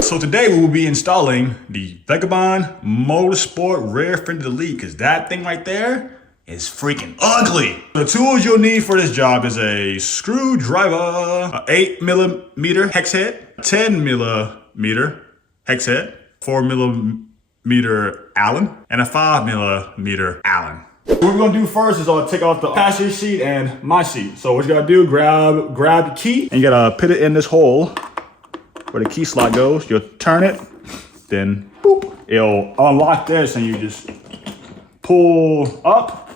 So today we will be installing the VAGABOND Motorsport Rear Fender Elite, because that thing right there is freaking ugly. The tools you'll need for this job is a screwdriver, an 8mm hex head, a 10mm hex head, 4mm Allen, and a 5mm Allen. What we're gonna do first is I'll take off the passenger seat and my seat. So what you gotta do, grab the key, and you gotta put it in this hole where the key slot goes. You'll turn it, then boop, it'll unlock this, and you just pull up,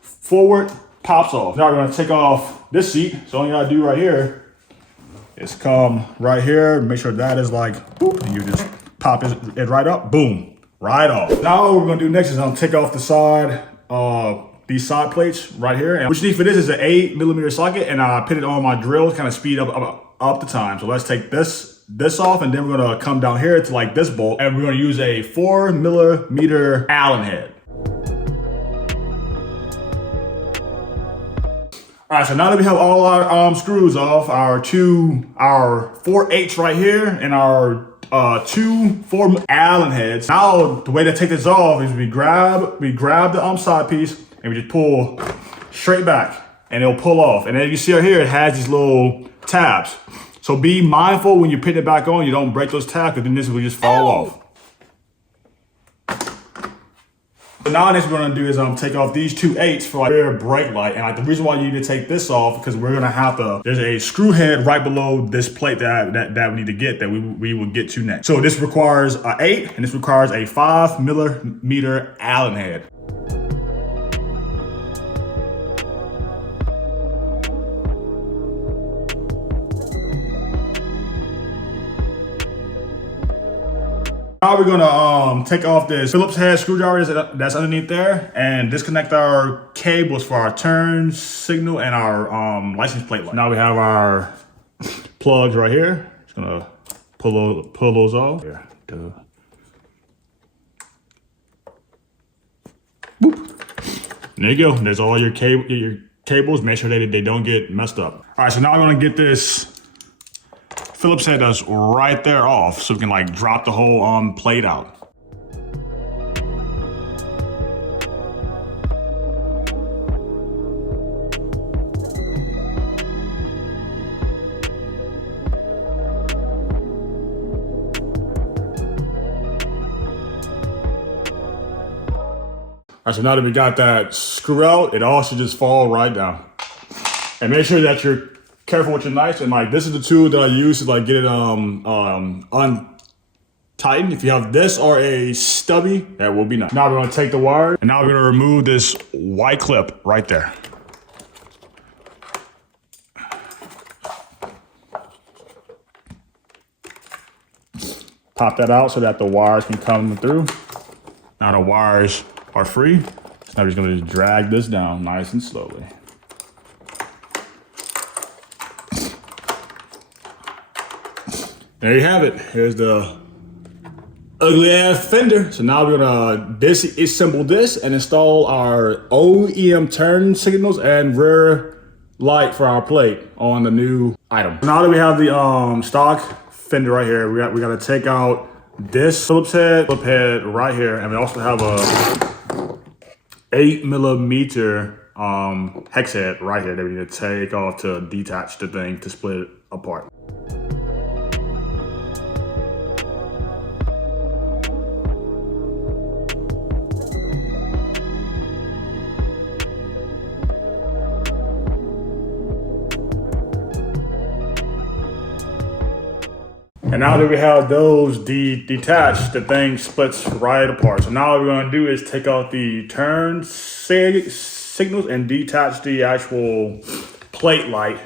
forward, pops off. Now we're gonna take off this seat. So all you gotta do right here is come right here, make sure that is like boop, and you just pop it right up, boom, right off. Now what we're gonna do next is I'm gonna take off the side, these side plates right here. And what you need for this is an 8mm socket, and I put it on my drill to kind of speed up the time. So let's take this off, and then we're gonna come down here to like this bolt, and we're gonna use a 4mm Allen head. All right, so now that we have all our screws off, our 4/8 right here, and our 4 Allen heads. Now the way to take this off is we grab the side piece and we just pull straight back, and it'll pull off. And as you see right here, it has these little tabs. So be mindful when you put it back on, you don't break those tabs, because then this will just fall off. So now next we're gonna do is take off these 2/8 for like rear brake light. And like the reason why you need to take this off, because we're gonna have to, there's a screw head right below this plate that we need to get, that we will get to next. So this requires an 8, and this requires a 5mm Allen head. Now we're gonna take off this Phillips head screwdriver that's underneath there, and disconnect our cables for our turn signal and our license plate light. Now we have our plugs right here. Just gonna pull those off. Yeah, duh. Boop. There you go. There's all your cables. Make sure they don't get messed up. All right, so now I'm gonna get this Phillips head that's right there off, so we can like drop the whole plate out. All right, so now that we got that screw out, it all should just fall right down. And make sure that you're careful with your knife, and like this is the tool that I use to like get it untightened. If you have this or a stubby, that will be nice. Now we're gonna take the wire, and now we're gonna remove this white clip right there. Pop that out so that the wires can come through. Now the wires are free. So now we're just gonna drag this down nice and slowly. There you have it. Here's the ugly ass fender. So now we're gonna disassemble this and install our OEM turn signals and rear light for our plate on the new item. Now that we have the stock fender right here, we gotta take out this Phillips head right here, and we also have a 8mm hex head right here that we need to take off to detach the thing to split it apart. And now that we have those detached, the thing splits right apart. So now what we're gonna do is take out the turn signals and detach the actual plate light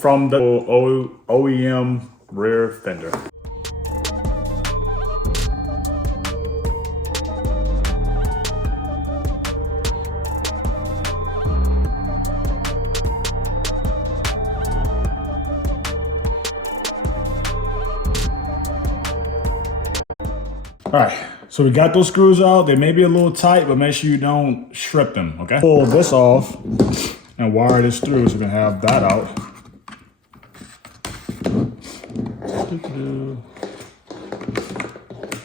from the OEM rear fender. All right, so we got those screws out. They may be a little tight, but make sure you don't strip them, okay? Pull this off and wire this through so we can have that out.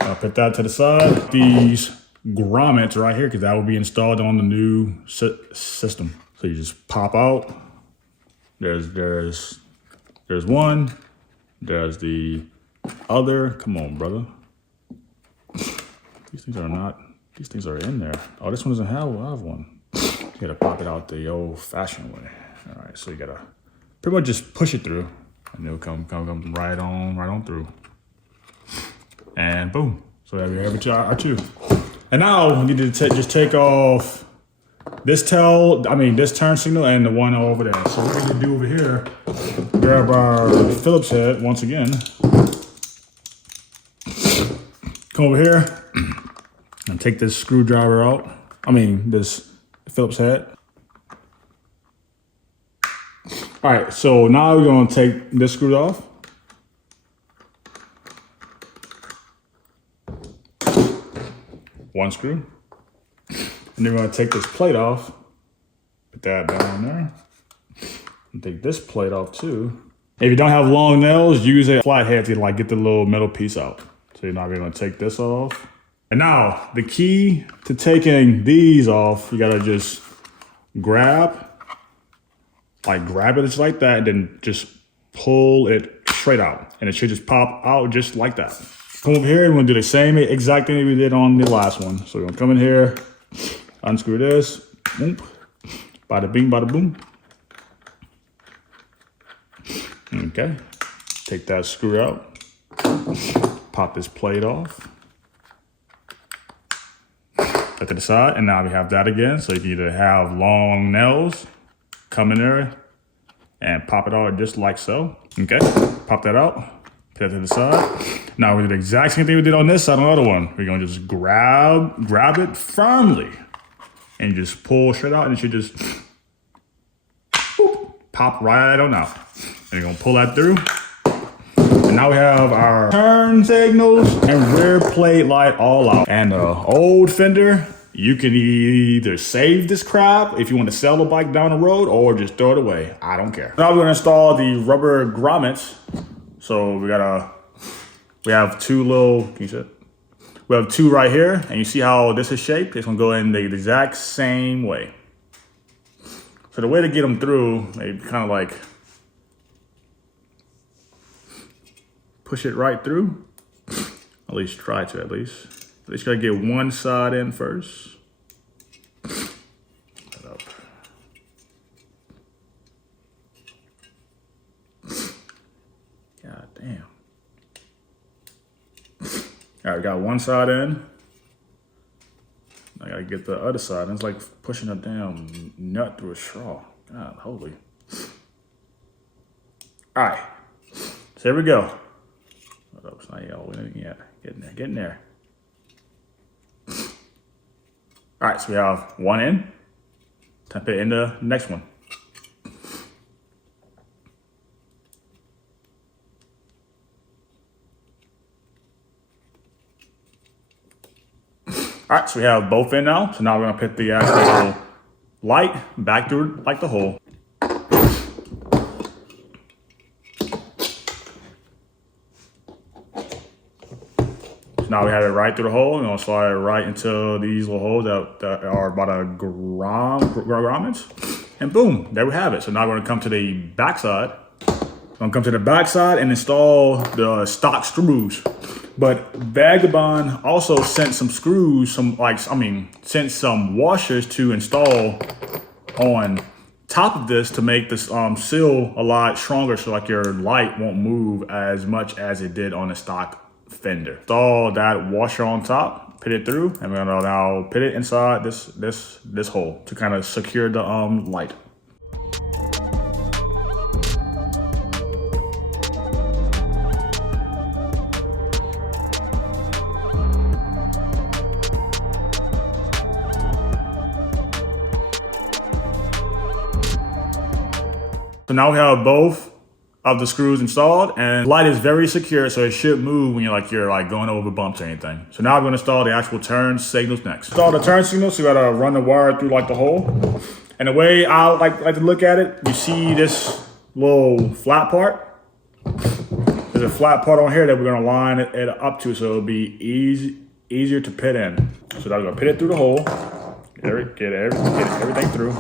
I'll put that to the side. These grommets right here, because that will be installed on the new system. So you just pop out. There's one. There's the other. Come on, brother. These things are in there. Oh, this one doesn't have one. You gotta pop it out the old-fashioned way. All right, so you gotta pretty much just push it through, and it'll come right on through. And boom. So there we have our two. And now we need to just take off this turn signal and the one over there. So what we need to do over here, grab our Phillips head once again. Come over here and take this screwdriver out. This Phillips head. All right, so now we're gonna take this screw off. One screw. And then we're gonna take this plate off, put that down there, and take this plate off too. If you don't have long nails, use a flathead to like get the little metal piece out. So you're not gonna take this off. And now the key to taking these off, you gotta just grab it just like that, and then just pull it straight out. And it should just pop out just like that. Come over here and we're gonna do the same exact thing we did on the last one. So we're gonna come in here, unscrew this, boom, bada bing, bada boom. Okay, take that screw out, pop this plate off, put to the side, and now we have that again. So you can either have long nails, come in there and pop it out just like so. Okay, pop that out, put it to the side. Now we did the exact same thing we did on this side on the other one. We're gonna just grab it firmly and just pull straight out, and it should just boop, pop right on out. And you're gonna pull that through. And now we have our turn signals and rear plate light all out. And the old fender, you can either save this crap if you want to sell the bike down the road, or just throw it away. I don't care. Now we're gonna install the rubber grommets. So we have two little, can you see it? We have two right here, and you see how this is shaped? It's gonna go in the exact same way. So the way to get them through, maybe kind of like push it right through. At least try to, at least. At least gotta get one side in first. Put up. God damn. All right, we got one side in. I gotta get the other side. And it's like pushing a damn nut through a straw. God, holy. All right, so here we go. Oh, it's not all in yet. Get in there. All right, so we have one in. Time to put it in the next one. All right, so we have both in now. So now we're gonna put the actual light back through like the hole. So now we have it right through the hole. We're gonna slide it right into these little holes that are about a grommets. And boom, there we have it. So now we're gonna come to the back side. Gonna come to the back side and install the stock screws. But Vagabond also sent some screws, sent some washers to install on top of this to make this seal a lot stronger, so like your light won't move as much as it did on the stock fender. Install that washer on top, put it through, and we're gonna now put it inside this hole to kind of secure the light. So now we have both of the screws installed, and the light is very secure, so it should move when you're going over bumps or anything. So now we're gonna install the actual turn signals next. Install the turn signals, so you gotta run the wire through like the hole. And the way I like to look at it, you see this little flat part? This There's a flat part on here that we're gonna line it up to, so it'll be easier to pit in. So now we're gonna pit it through the hole, get everything through.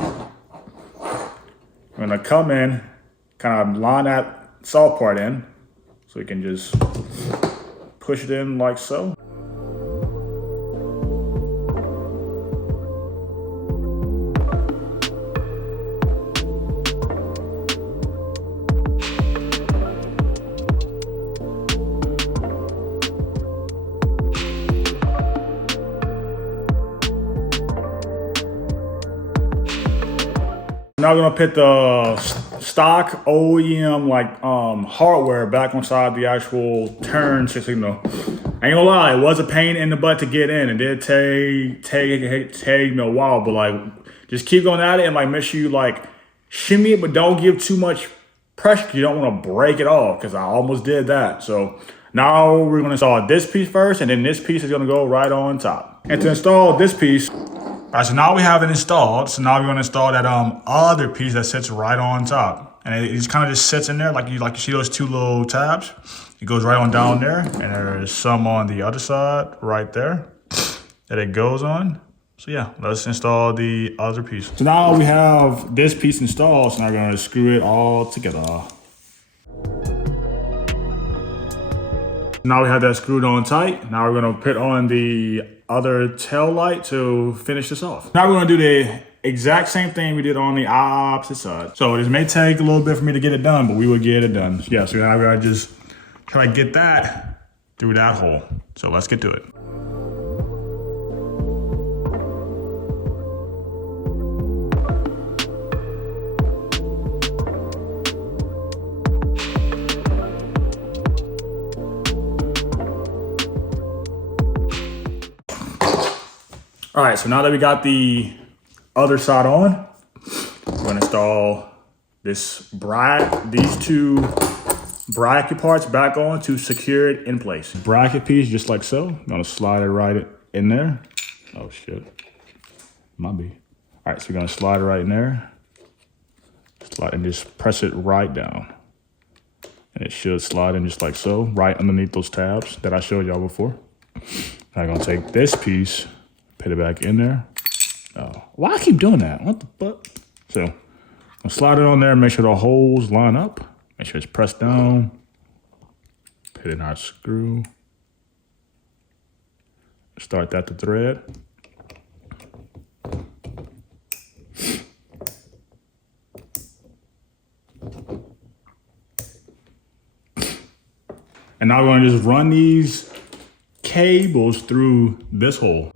I'm gonna come in, kind of line that soft part in, so we can just push it in like so. Now we're gonna put the stock OEM hardware back inside the actual turn signal. I ain't gonna lie, it was a pain in the butt to get in. It did take me a while, but like just keep going at it and like make sure you like shimmy it, but don't give too much pressure. You don't want to break it off, because I almost did that. So now we're gonna install this piece first, and then this piece is gonna go right on top. And to install this piece, all right, so now we have it installed. So now we're gonna install that other piece that sits right on top. And it just kind of just sits in there like you see those two little tabs. It goes right on down there, and there's some on the other side right there that it goes on. So yeah, let's install the other piece. So now we have this piece installed, so now we're gonna screw it all together. Now we have that screwed on tight. Now we're gonna put on the other tail light to finish this off. Now we're gonna do the exact same thing we did on the opposite side. So this may take a little bit for me to get it done, but we will get it done. Yeah, so now we gotta just try to get that through that hole. So let's get to it. All right, so now that we got the other side on, we're gonna install these two bracket parts back on to secure it in place. Bracket piece, just like so. I'm gonna slide it right in there. Oh shit, might be. All right, so we're gonna slide it right in there. Slide and just press it right down. And it should slide in just like so, right underneath those tabs that I showed y'all before. I'm gonna take this piece, put it back in there. Oh, why I keep doing that? What the fuck? So I'll slide it on there, make sure the holes line up. Make sure it's pressed down. Put in our screw. Start that to thread. And now we're gonna just run these cables through this hole.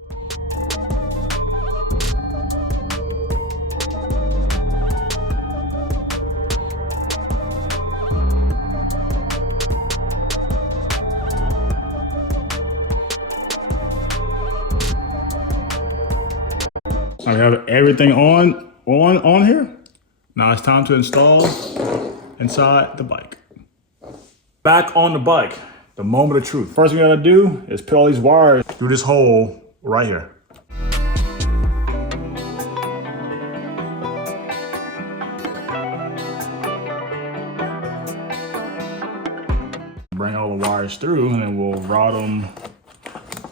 I have everything on here. Now it's time to install inside the bike. Back on the bike, the moment of truth. First thing we gotta do is put all these wires through this hole right here. Bring all the wires through, and then we'll route them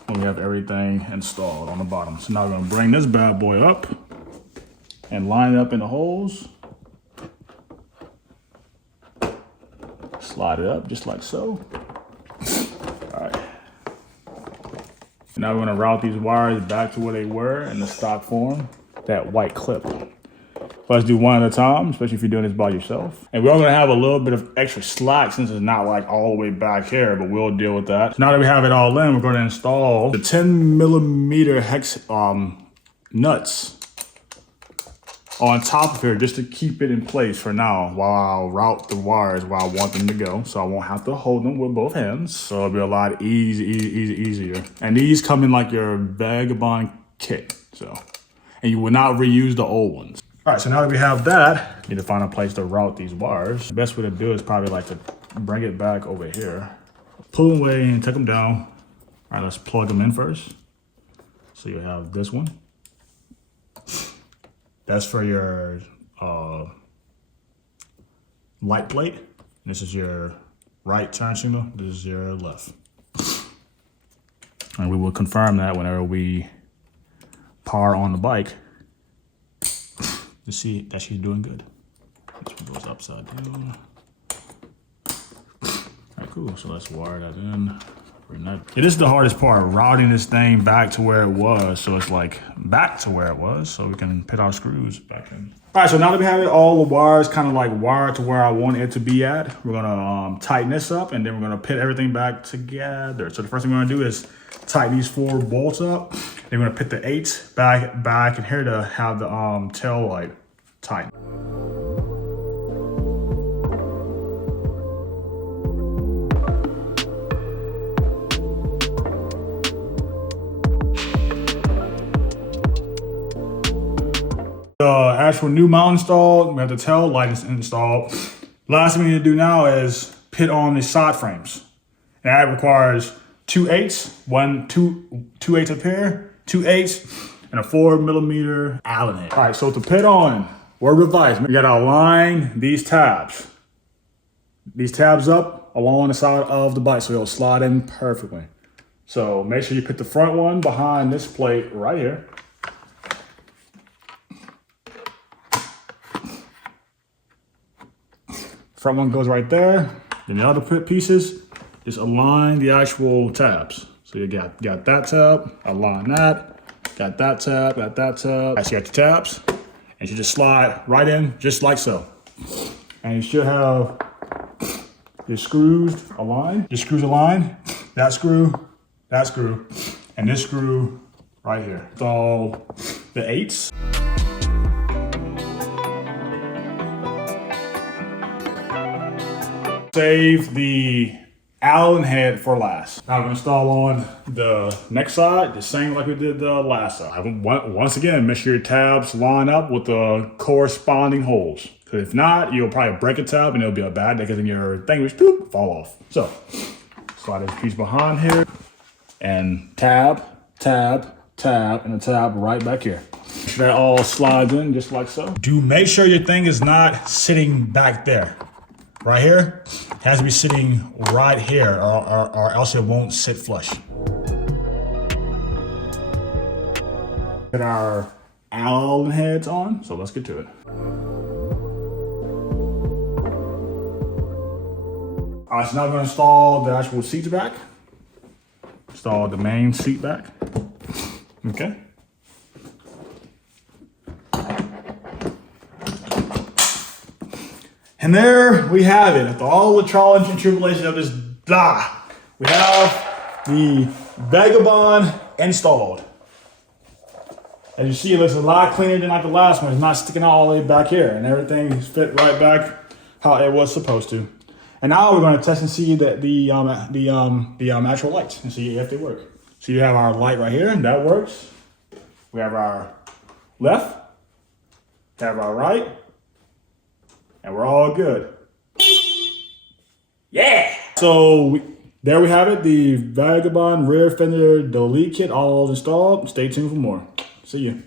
when we have everything installed on the bottom. So now we're gonna bring this bad boy up and line it up in the holes. Slide it up just like so. All right. Now we're gonna route these wires back to where they were in the stock form, that white clip. Let's do one at a time, especially if you're doing this by yourself. And we're gonna have a little bit of extra slack since it's not like all the way back here, but we'll deal with that. So now that we have it all in, we're gonna install the 10mm hex nuts on top of here just to keep it in place for now while I'll route the wires where I want them to go. So I won't have to hold them with both hands. So it'll be a lot easier. And these come in like your Vagabond kit. So, and you will not reuse the old ones. All right, so now that we have that, you need to find a place to route these wires. The best way to do it is probably like to bring it back over here, pull them away and take them down. All right, let's plug them in first. So you have this one. That's for your light plate. This is your right turn signal, this is your left. And we will confirm that whenever we power on the bike to see that she's doing good. This one goes upside down. All right, cool. So let's wire that in. It is the hardest part, routing this thing back to where it was. So it's like back to where it was so we can put our screws back in. All right, so now that we have it, all the wires kind of like wired to where I want it to be at, we're gonna tighten this up and then we're gonna put everything back together. So the first thing we're gonna do is tighten these 4 bolts up. Then we're gonna put the 8 back in here to have the tail light tighten. The actual new mount installed, we have the tail light installed. Last thing we need to do now is put on the side frames. And that requires 2 8s, 2 8s up here, 2 8s, and a 4mm Allen head. All right, so to put on, we're revised. We gotta align these tabs up along the side of the bike so it'll slide in perfectly. So make sure you put the front one behind this plate right here. Front one goes right there. Then the other pieces, just align the actual tabs. So you got that tab, align that, got that tab, got that tab. Right, so you got your tabs, and you just slide right in, just like so. And you should have your screws aligned. Your screws aligned, that screw, and this screw right here. Install the 8s. Save the Allen head for last. Now we're gonna install on the next side, the same like we did the last side. Once again, make sure your tabs line up with the corresponding holes. Because if not, you'll probably break a tab and it'll be a bad day because then your thing will fall off. So, slide this piece behind here and tab, and the tab right back here. That all slides in just like so. Do make sure your thing is not sitting back there. Right here, it has to be sitting right here or else it won't sit flush. Get our Allen heads on, so let's get to it. All right, so now we're gonna install the actual seats back. Install the main seat back, okay? And there we have it. After all the trials and tribulations of this we have the Vagabond installed. As you see, it looks a lot cleaner than like the last one. It's not sticking all the way back here, and everything is fit right back how it was supposed to. And now we're going to test and see that the actual lights and see if they work. So you have our light right here, and that works. We have our left, we have our right. And we're all good. Yeah! So there we have it, the Vagabond rear fender delete kit all installed. Stay tuned for more. See you.